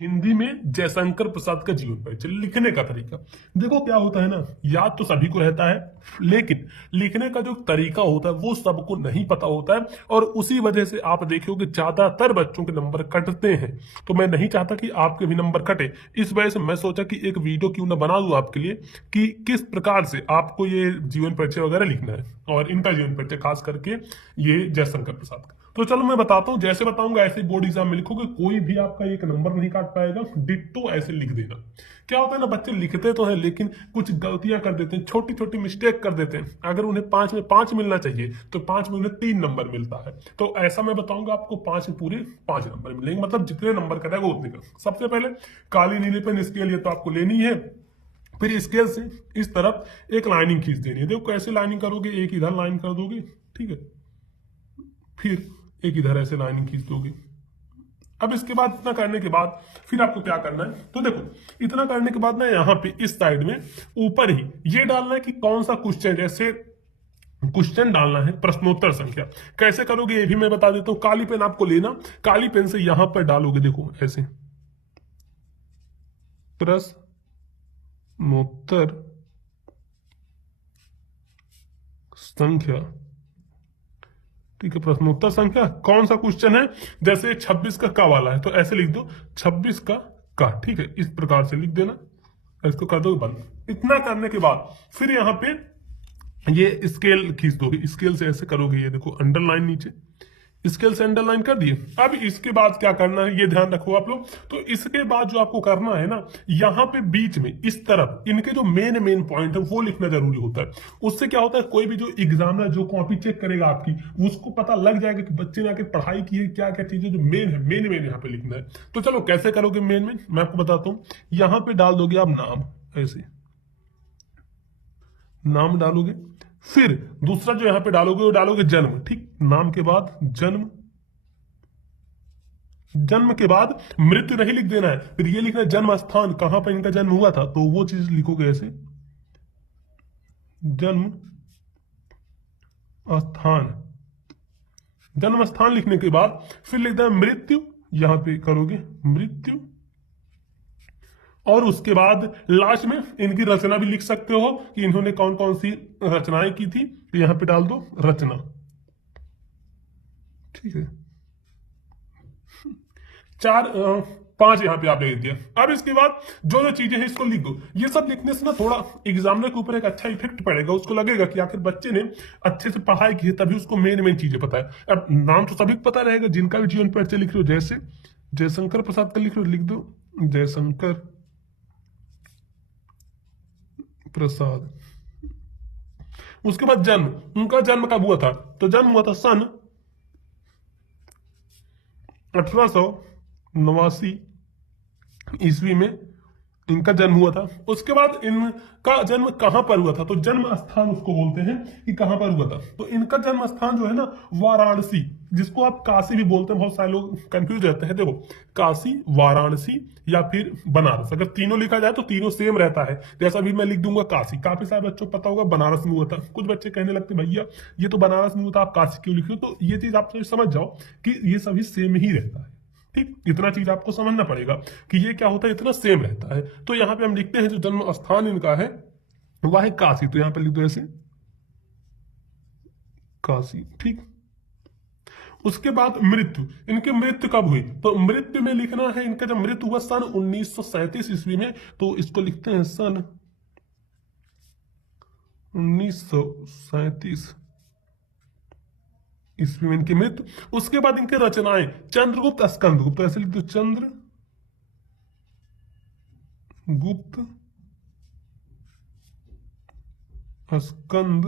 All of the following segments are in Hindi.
हिंदी में जयशंकर प्रसाद का जीवन परिचय लिखने का तरीका। देखो क्या होता है ना, याद तो सभी को रहता है, लेकिन लिखने का जो तरीका होता है वो सबको नहीं पता होता है, और उसी वजह से आप देखो कि ज्यादातर बच्चों के नंबर कटते हैं। तो मैं नहीं चाहता कि आपके भी नंबर कटे, इस वजह से मैं सोचा कि एक वीडियो क्यों ना बना दूं आपके लिए कि किस प्रकार से आपको ये जीवन परिचय वगैरह लिखना है, और इनका जीवन परिचय खास करके ये जयशंकर प्रसाद का। तो चलो मैं बताता हूँ, जैसे बताऊंगा ऐसे बोर्ड एग्जाम में लिखोगे, कोई भी आपका एक नंबर नहीं काट पाएगा, डिट्टो ऐसे लिख देना। क्या होता है ना, बच्चे लिखते तो हैं लेकिन कुछ गलतियां कर देते हैं, छोटी छोटी मिस्टेक कर देते हैं। अगर उन्हें 5 में 5 मिलना चाहिए तो 5 में उन्हें 3 नंबर मिलता है। तो ऐसा मैं बताऊंगा आपको, 5 में पूरे 5 नंबर मिलेंगे, मतलब जितने नंबर करेगा उतने का। सबसे पहले काली नीली पेन स्केल ये तो आपको लेनी है। फिर स्केल से इस तरफ एक लाइनिंग खींच देनी है। देखो कैसे लाइनिंग करोगे, एक इधर लाइन कर दोगे, ठीक है, फिर एक इधर ऐसे लाइनिंग खींच दोगे। अब इसके बाद इतना करने के बाद फिर आपको क्या करना है, तो देखो इतना करने के बाद ना यहाँ पे इस साइड में ऊपर ही ये डालना है कि कौन सा क्वेश्चन, जैसे क्वेश्चन डालना है प्रश्नोत्तर संख्या। कैसे करोगे ये भी मैं बता देता हूँ। काली पेन आपको लेना, काली पेन से यहां पर डालोगे, देखो ऐसे प्रश्नोत्तर संख्या, ठीक है। प्रश्नोत्तर संख्या कौन सा क्वेश्चन है, जैसे 26 का वाला है तो ऐसे लिख दो 26 का, ठीक है, इस प्रकार से लिख देना। इसको कर दो बंद। इतना करने के बाद फिर यहाँ पे ये स्केल खींच दोगे, स्केल से ऐसे करोगे, ये देखो अंडरलाइन नीचे, स्केल से अंडरलाइन कर दिए। अब इसके बाद क्या करना है ये ध्यान रखो आप लोग। तो इसके बाद जो आपको करना है ना, यहाँ पे बीच में इस तरफ इनके जो मेन मेन पॉइंट है वो लिखना जरूरी होता है। उससे क्या होता है, कोई भी जो एग्जामिनर जो कॉपी चेक करेगा आपकी, उसको पता लग जाएगा कि बच्चे ने आके पढ़ाई की है, क्या क्या चीजें जो मेन है, मेन मेन यहाँ पे लिखना है। तो चलो कैसे करोगे मेन मेन मैं आपको बताता हूँ। यहाँ पे डाल दोगे आप नाम, ऐसे नाम डालोगे। फिर दूसरा जो यहां पे डालोगे वो डालोगे जन्म, ठीक, नाम के बाद जन्म। जन्म के बाद मृत्यु नहीं लिख देना है, फिर ये लिखना है जन्म स्थान, कहां पर इनका जन्म हुआ था, तो वो चीज लिखोगे ऐसे जन्म स्थान। जन्म स्थान लिखने के बाद फिर लिखना है मृत्यु, यहां पे करोगे मृत्यु। और उसके बाद लास्ट में इनकी रचना भी लिख सकते हो कि इन्होंने कौन कौन सी रचनाएं की थी, तो यहां पे डाल दो रचना, ठीक है। चार 5 यहाँ पे आप लिख दिया। अब इसके बाद जो जो चीजें हैं इसको लिख दो। ये सब लिखने से ना थोड़ा एग्जामिनर के ऊपर एक अच्छा इफेक्ट पड़ेगा, उसको लगेगा कि आखिर बच्चे ने अच्छे से पढ़ाई की है, तभी उसको मेन मेन चीजें पता है। अब नाम तो सभी को पता रहेगा जिनका भी जीवन परिचय लिख रहे हो, जैसे जयशंकर प्रसाद का लिख रहे हो, लिख दो जयशंकर प्रसाद। उसके बाद जन्म, उनका जन्म कब हुआ था, तो जन्म हुआ था सन 1889 ईस्वी में इनका जन्म हुआ था। उसके बाद इनका जन्म कहां पर हुआ था, तो जन्म स्थान उसको बोलते हैं कि कहां पर हुआ था। तो इनका जन्म स्थान जो है ना, वाराणसी, जिसको आप काशी भी बोलते हैं, बहुत सारे लोग कंफ्यूज रहते हैं। देखो काशी, वाराणसी या फिर बनारस, अगर तीनों लिखा जाए तो तीनों सेम रहता है। जैसा भी मैं लिख दूंगा काशी, काफी सारे बच्चों को पता होगा बनारस में हुआ था। कुछ बच्चे कहने लगते भैया ये तो बनारस में हुआ था, आप काशी क्यों लिख रहे हो। तो ये चीज आप समझ जाओ कि ये सभी सेम ही रहता है, ठीक। इतना चीज आपको समझना पड़ेगा कि ये क्या होता है, इतना सेम रहता है। तो यहां पे हम लिखते हैं जो जन्म स्थान इनका है वह है काशी, तो यहां पे लिख दो ऐसे काशी, ठीक। उसके बाद मृत्यु, इनकी मृत्यु कब हुई, तो मृत्यु में लिखना है इनका जब मृत्यु हुआ सन 1937 ईस्वी में, तो इसको लिखते हैं सन 1937 ईस्वी में इनकी मृत्यु। उसके बाद इनके रचनाएं चंद्रगुप्त स्कंदगुप्त, ऐसे लिख दो चंद्रगुप्त स्कंद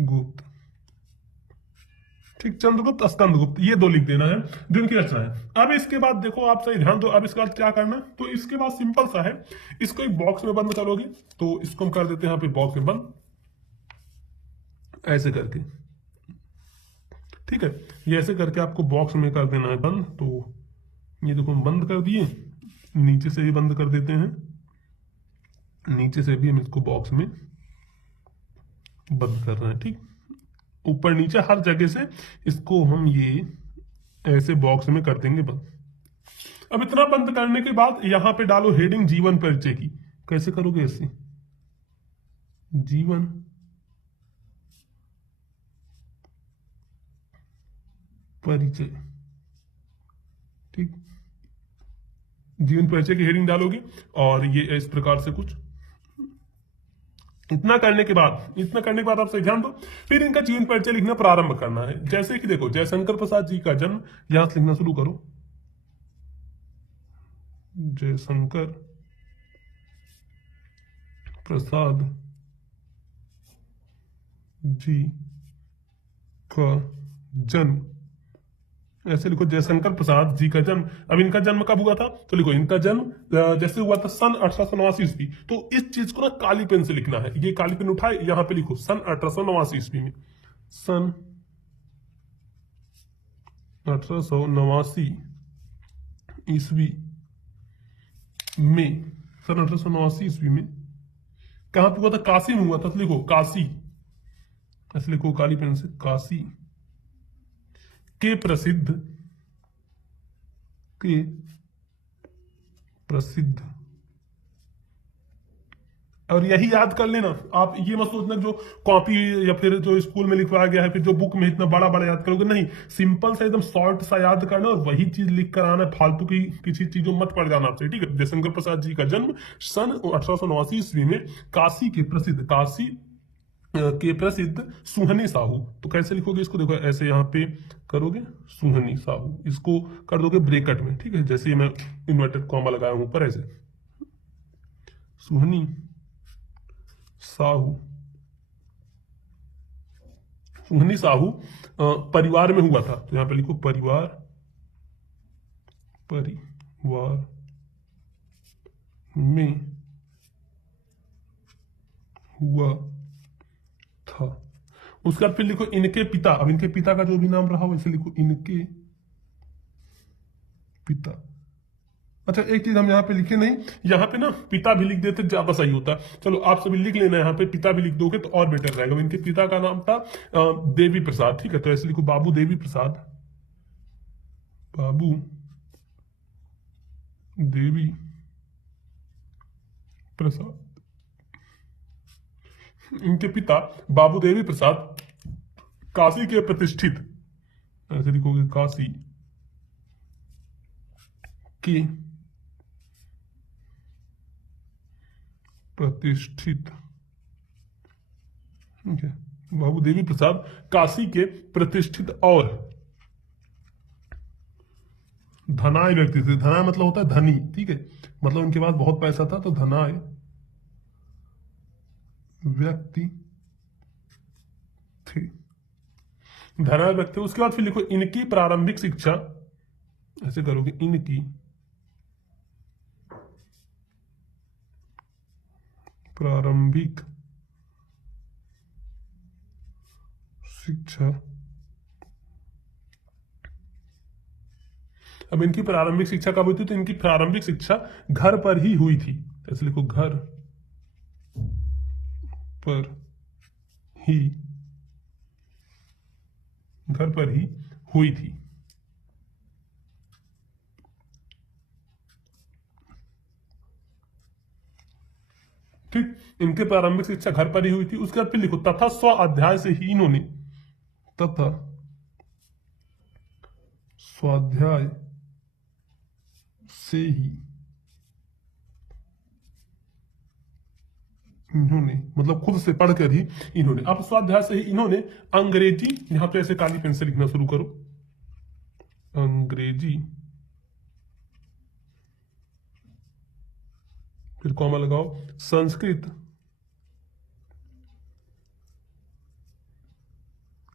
गुप्त, ठीक, चंद्रगुप्त स्कंदगुप्त, ये दो लिख देना है जो इनकी रचना है। अब इसके बाद देखो आप सही ध्यान दो, अब इसके बाद क्या करना है, तो इसके बाद सिंपल सा है, इसको एक बॉक्स में बंद करोगे, तो इसको हम कर देते हैं यहाँ पे बॉक्स में बंद, ऐसे करके, ठीक है। ये ऐसे करके आपको बॉक्स में कर देना है बंद। तो ये देखो हम बंद कर दिए, नीचे से भी बंद कर देते हैं, नीचे से भी हम इसको बॉक्स में बंद कर रहे हैं, ठीक। ऊपर नीचे हर जगह से इसको हम ये ऐसे बॉक्स में कर देंगे बंद। अब इतना बंद करने के बाद यहां पे डालो हेडिंग जीवन परिचय की। कैसे करोगे ऐसे? जीवन परिचय, ठीक, जीवन परिचय की हेडिंग डालोगे और ये इस प्रकार से कुछ। इतना करने के बाद आप सही ध्यान दो। फिर इनका जीवन परिचय लिखना प्रारंभ करना है। जैसे कि देखो, जयशंकर प्रसाद जी का जन्म, यहां से लिखना शुरू करो। जयशंकर प्रसाद जी का जन्म, ऐसे लिखो जयशंकर प्रसाद जी का जन्म। अब इनका जन्म कब हुआ था? तो लिखो इनका जन्म जैसे हुआ था सन 1889 ईस्वी। तो इस चीज को ना काली पेन से लिखना है। ये काली पेन उठाए, यहां पे लिखो सन 1889 ईस्वी में। सन 1889 ईस्वी में, सन 1889 ईस्वी में कहां पे हुआ था? काशी में हुआ था। तो लिखो काशी, ऐसे लिखो काली पेन से, काशी के प्रसिद्ध, के प्रसिद्ध। और यही याद कर लेना आप, ये मत सोचना जो कॉपी या फिर जो स्कूल में लिखवाया गया है, फिर जो बुक में इतना बड़ा बड़ा याद करोगे, नहीं, सिंपल सा एकदम शॉर्ट सा याद करना और वही चीज लिख कर आना है। फालतू की किसी चीजों मत पड़ जाना आपसे, ठीक है? जयशंकर प्रसाद जी का जन्म सन 1889 ईस्वी में काशी के प्रसिद्ध, काशी के प्रसिद्ध सुहनी साहू। तो कैसे लिखोगे इसको? देखो ऐसे यहाँ पे करोगे सुहनी साहू, इसको कर दोगे ब्रेकेट में, ठीक है? जैसे मैं इन्वर्टेड कॉमा लगाया हूं ऊपर, ऐसे सुहनी साहू। सुहनी साहू परिवार में हुआ था, तो यहां पे लिखो परिवार, परिवार में हुआ था। उसके बाद फिर लिखो इनके पिता। अब इनके पिता का जो भी नाम रहा वैसे लिखो इनके पिता। अच्छा, एक चीज हम यहाँ पे लिखे नहीं, यहाँ पे ना पिता भी लिख देते ज्यादा सही होता। चलो आप सभी लिख लेना, यहाँ पे पिता भी लिख दोगे तो और बेटर रहेगा। इनके पिता का नाम था देवी प्रसाद, ठीक है? तो ऐसे लिखो बाबू देवी प्रसाद, बाबू देवी प्रसाद। इनके पिता बाबू देवी प्रसाद काशी के प्रतिष्ठित, ऐसे लिखोगे काशी के प्रतिष्ठित, ठीक है? बाबू देवी प्रसाद काशी के प्रतिष्ठित और धनाय व्यक्ति थे। धनाय मतलब होता है धनी, ठीक है? मतलब उनके पास बहुत पैसा था, तो धनाय व्यक्ति थे, धनाय व्यक्ति। उसके बाद फिर लिखो इनकी प्रारंभिक शिक्षा, ऐसे करोगे इनकी प्रारंभिक शिक्षा। अब इनकी प्रारंभिक शिक्षा कब हुई थी? तो इनकी प्रारंभिक शिक्षा घर पर ही हुई थी, ऐसे लिखो घर पर ही, घर पर ही हुई थी, ठीक? इनके प्रारंभिक शिक्षा घर पर ही हुई थी। उसके बाद फिर लिखो तथा स्व अध्याय से ही इन्होंने, तथा स्वाध्याय से ही इन्होंने, मतलब खुद से पढ़कर ही इन्होंने, अब स्वाध्याय से ही इन्होंने अंग्रेजी, यहां पे ऐसे काली पेन से लिखना शुरू करो, अंग्रेजी, फिर कॉमा लगाओ, संस्कृत,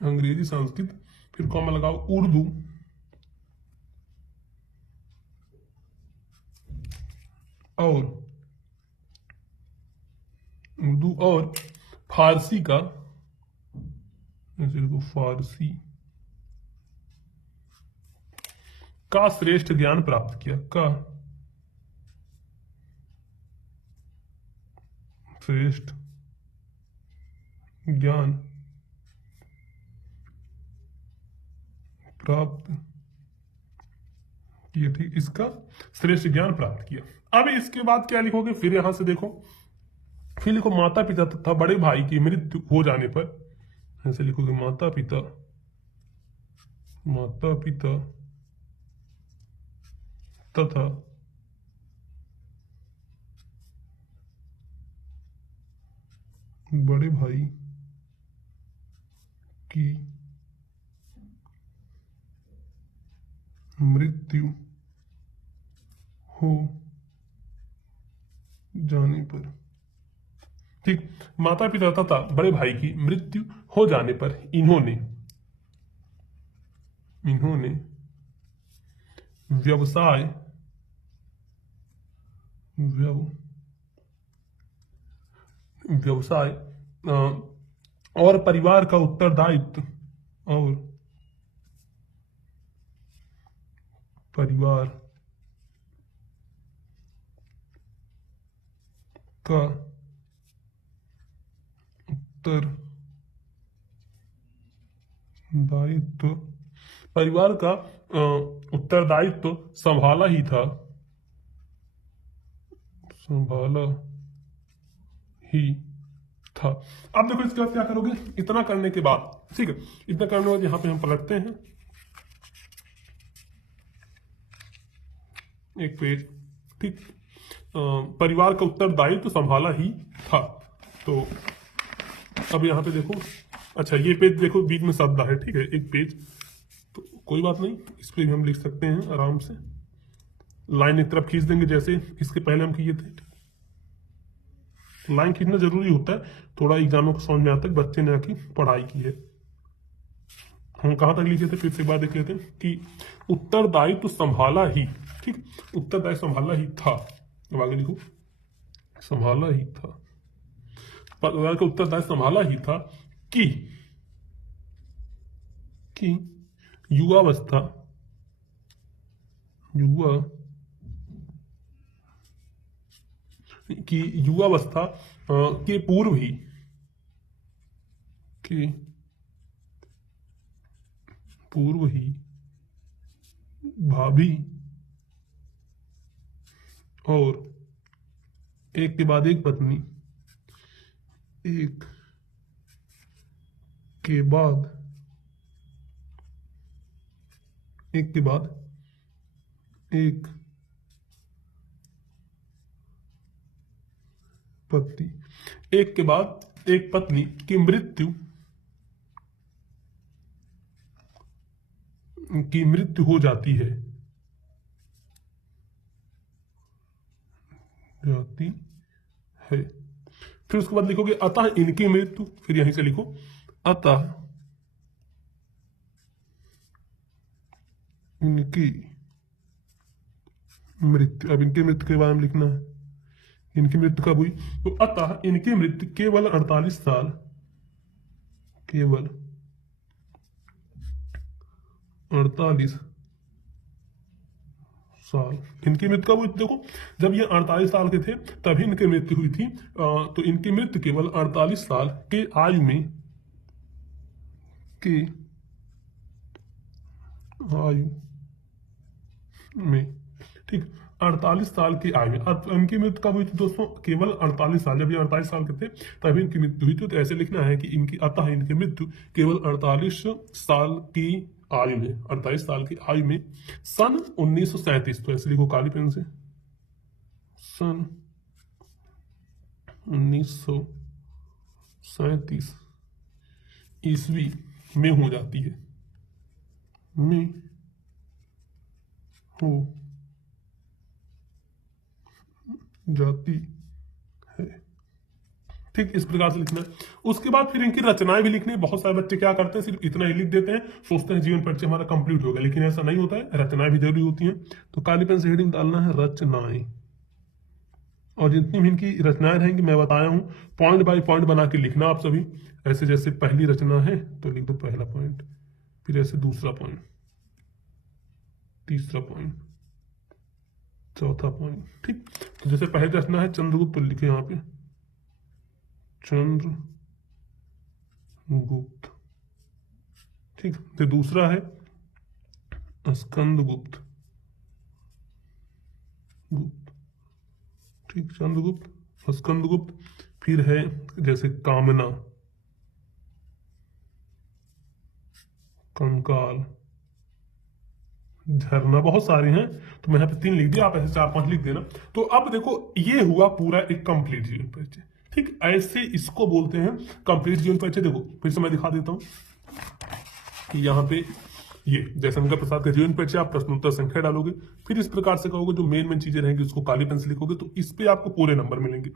अंग्रेजी संस्कृत, फिर कॉमा लगाओ, उर्दू, और उर्दू और फारसी का, ऐसे लिखो फारसी का श्रेष्ठ ज्ञान प्राप्त किया, का श्रेष्ठ ज्ञान प्राप्त ये ठीक, इसका श्रेष्ठ ज्ञान प्राप्त किया। अब इसके बाद क्या लिखोगे, फिर यहां से देखो, फिर लिखो माता पिता तथा बड़े भाई की मृत्यु हो जाने पर, ऐसे लिखोगे माता पिता, माता पिता तथा बड़े भाई की मृत्यु हो जाने पर, ठीक, माता पिता तथा बड़े भाई की मृत्यु हो जाने पर इन्होंने इन्होंने व्यवसाय व्यवसाय और परिवार का उत्तरदायित्व, और परिवार का उत्तरदायित्व, परिवार का उत्तरदायित्व संभाला ही था, संभाला ही था। अब देखो इसके बाद क्या करोगे, इतना करने के बाद, ठीक है, इतना करने के बाद यहां पे हम पलटते हैं एक पेज, ठीक, परिवार का उत्तरदायित्व संभाला ही था। तो अब यहाँ पे देखो, अच्छा ये पेज देखो बीच में शब्द है, ठीक है, एक पेज, तो कोई बात नहीं, इस पे भी हम लिख सकते हैं आराम से, लाइन एक तरफ खींच देंगे जैसे इसके पहले हम किए थे। लाइन खींचना जरूरी होता है, थोड़ा एग्जामों को समझ में आता है बच्चे ने आके पढ़ाई की है। हम कहाँ तक लिखे थे, फिर से एक बार देख लेते हैं कि उत्तरदायित्व संभाला ही, ठीक, उत्तरदायित्व संभाला ही था। अब आगे लिखो, संभाला ही था, परिवार का उत्तरदायित्व संभाला ही था कि युवावस्था युवावस्था के पूर्व ही, भाभी और एक के बाद एक पत्नी, एक के बाद एक पत्नी, एक के बाद एक पत्नी की मृत्यु हो जाती है, फिर उसके बाद लिखोगे अतः इनकी मृत्यु, फिर यहीं से लिखो अतः इनकी मृत्यु। अब इनकी मृत्यु के बारे में लिखना है, इनकी मृत्यु कब हुई, तो अतः इनकी मृत्यु केवल 48 साल, केवल 48 साल, इनकी मृत्यु कब हुई, देखो जब ये 48 साल के थे तभी इनकी मृत्यु हुई थी। तो इनकी मृत्यु केवल 48 साल के आयु में, ठीक, 48 साल की आयु में इनकी मृत्यु कब हुई थी दोस्तों, केवल 48 साल, जब ये 48 साल के थे तभी इनकी मृत्यु हुई थी। तो ऐसे लिखना है कि इनकी अतः इनकी मृत्यु केवल 48 साल की आयु में, 48 साल की आयु में सन 1937, तो ऐसे लिखो काली पेन से, सन 1937 ईस्वी में हो जाती है, में हो जाती है, ठीक, इस प्रकार से लिखना है। उसके बाद फिर इनकी रचनाएं भी लिखनी है। बहुत सारे बच्चे क्या करते हैं, सिर्फ इतना ही लिख देते हैं, सोचते हैं जीवन परिचय हमारा कंप्लीट हो गया, लेकिन ऐसा नहीं होता है, रचनाएं भी जरूरी होती हैं। तो काली पेन से हेडिंग डालना है रचनाएं, और जितनी भी इनकी रचनाएं रहेंगी मैं बताया हूं, पॉइंट बाय पॉइंट बना के लिखना आप सभी। ऐसे जैसे पहली रचना है तो लिख दो पहला पॉइंट, फिर ऐसे दूसरा पॉइंट, तीसरा पॉइंट, चौथा पॉइंट, ठीक। तो जैसे पहले रचना है चंद्रगुप्त, लिखे यहाँ पे चंद्रगुप्त, ठीक। फिर दूसरा है स्कंदगुप्त, गुप्त, ठीक, चंद्रगुप्त, स्कंदगुप्त। फिर है जैसे कामना, कंकाल, झरना, बहुत सारे हैं। तो मैं यहाँ पे 3 लिख दिया, आप ऐसे 4-5 लिख देना। तो अब देखो ये हुआ पूरा एक कंप्लीट जीवन परिचय। ठीक, ऐसे इसको बोलते हैं कंप्लीट जीवन परिचय। देखो फिर से मैं दिखा देता हूँ कि यहाँ पे ये जयशंकर प्रसाद का जीवन परिचय, आप प्रश्नोत्तर संख्या डालोगे, फिर इस प्रकार से कहोगे, जो मेन मेन चीजें रहेंगी उसको काली पेन से लिखोगे, तो इस पे आपको पूरे नंबर मिलेंगे।